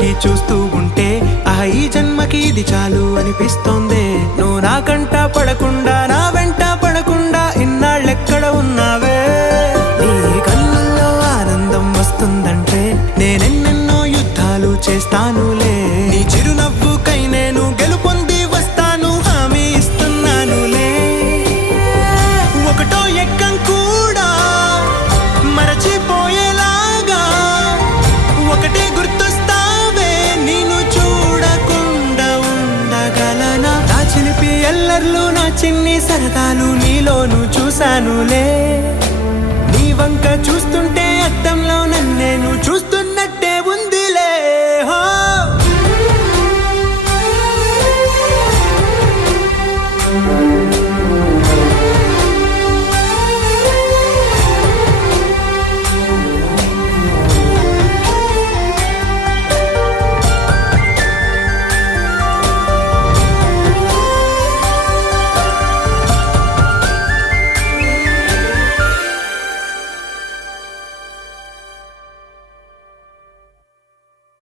పెట్టి చూస్తూ ఉంటే ఈ జన్మకి ఇది చాలు అనిపిస్తోంది. నువ్వు నా కంట పడకుండా నా వెంట పడకుండా ఇన్నాళ్ళెక్కడ ఉన్నావే? నీ కళ్ళల్లో ఆనందం వస్తుందంటే నేనెన్నెన్నో యుద్ధాలు చేస్తానులే. నీ చిరునవ్వుకై నేను గెలుపొంది వస్తాను, హామీ ఇస్తున్నానులే. ఒకటో ఎక్కం కూడా మరచిపోయేలాగా ఒకటే గుర్తొస్తావే, నేను చూడకుండా ఉండగలనా? నా చిలిపి ఎల్లర్లు నా చిన్ని సరదాలు నీలోను చూశానులే. నీ వంక చూస్తుంటే అద్దంలో నన్నేను చూస్తూ